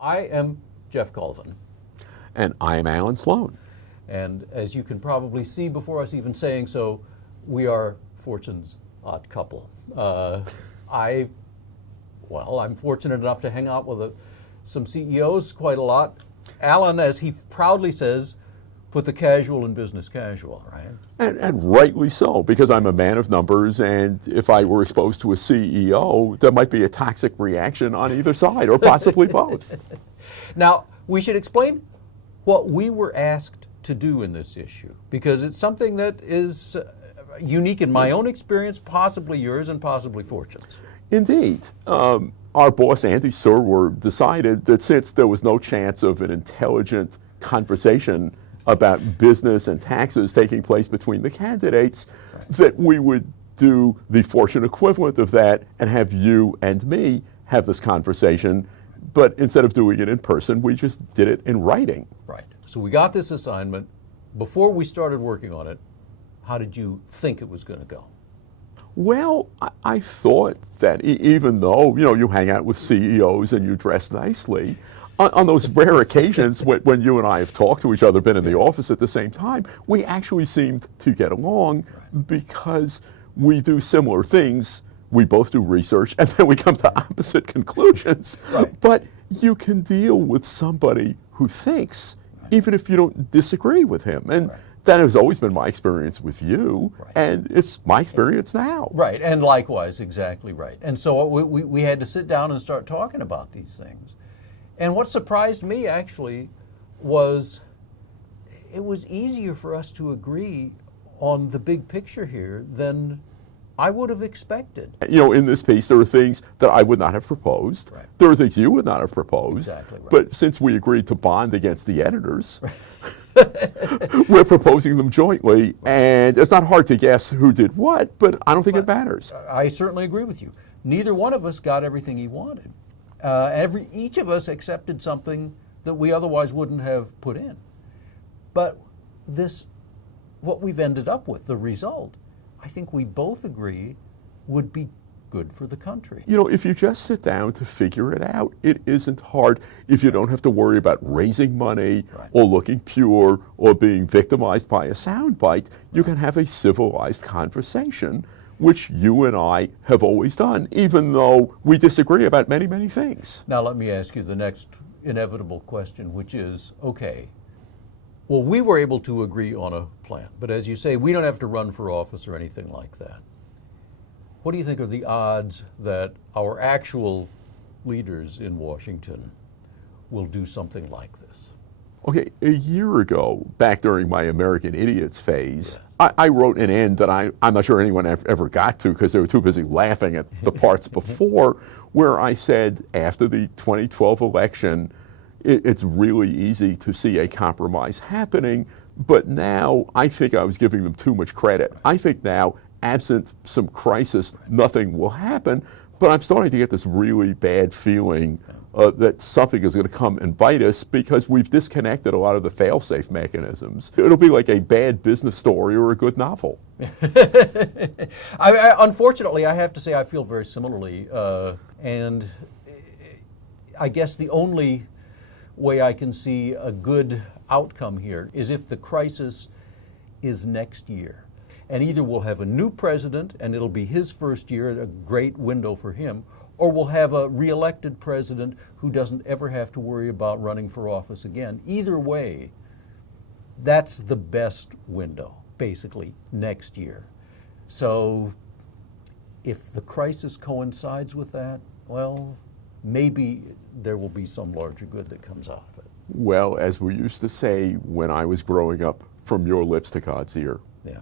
I am Geoff Colvin. And I am Allan Sloan. And as you can probably see before us even saying so, we are Fortune's odd couple. I'm fortunate enough to hang out with some CEOs quite a lot. Allan, as he proudly says, put the casual in business casual, right? And rightly so, because I'm a man of numbers, and if I were exposed to a CEO, there might be a toxic reaction on either side, or possibly both. Now, we should explain what we were asked to do in this issue, because it's something that is unique in my own experience, possibly yours, and possibly Fortune's. Indeed. Our boss, Andy Surwer, decided that since there was no chance of an intelligent conversation about business and taxes taking place between the candidates, that we would do the Fortune equivalent of that and have you and me have this conversation. But instead of doing it in person, we just did it in writing. Right. So we got this assignment. Before we started working on it, how did you think it was going to go? Well, I thought that even though, you hang out with CEOs and you dress nicely, on those rare occasions when you and I have talked to each other, been in the office at the same time, we actually seemed to get along because we do similar things. We both do research, and then we come to opposite conclusions. Right. But you can deal with somebody who thinks, even if you don't disagree with him. And that has always been my experience with you, and it's my experience now. Right, and likewise, exactly right. And so we had to sit down and start talking about these things. And what surprised me, actually, was it was easier for us to agree on the big picture here than I would have expected. In this piece, there are things that I would not have proposed. Right. There are things you would not have proposed. Exactly right. But since we agreed to bond against the editors, we're proposing them jointly. And it's not hard to guess who did what, but I don't think it matters. I certainly agree with you. Neither one of us got everything he wanted. Each of us accepted something that we otherwise wouldn't have put in. But what we've ended up with, the result, I think we both agree would be good for the country. If you just sit down to figure it out, it isn't hard if you don't have to worry about raising money or looking pure or being victimized by a soundbite. You can have a civilized conversation, which you and I have always done, even though we disagree about many, many things. Now let me ask you the next inevitable question, which is, okay, well, we were able to agree on a plan, but as you say, we don't have to run for office or anything like that. What do you think are the odds that our actual leaders in Washington will do something like this? Okay, a year ago, back during my American Idiots phase, I wrote an end that I'm not sure anyone ever got to because they were too busy laughing at the parts before, where I said after the 2012 election, it's really easy to see a compromise happening, but now I think I was giving them too much credit. I think now, absent some crisis, nothing will happen, but I'm starting to get this really bad feeling that something is going to come and bite us because we've disconnected a lot of the fail-safe mechanisms. It'll be like a bad business story or a good novel. Unfortunately, I have to say I feel very similarly, and I guess the only way I can see a good outcome here is if the crisis is next year. And either we'll have a new president and it'll be his first year, a great window for him, or we'll have a re-elected president who doesn't ever have to worry about running for office again. Either way, that's the best window, basically, next year. So if the crisis coincides with that, well, maybe there will be some larger good that comes out of it. Well, as we used to say when I was growing up, from your lips to God's ear. Yeah.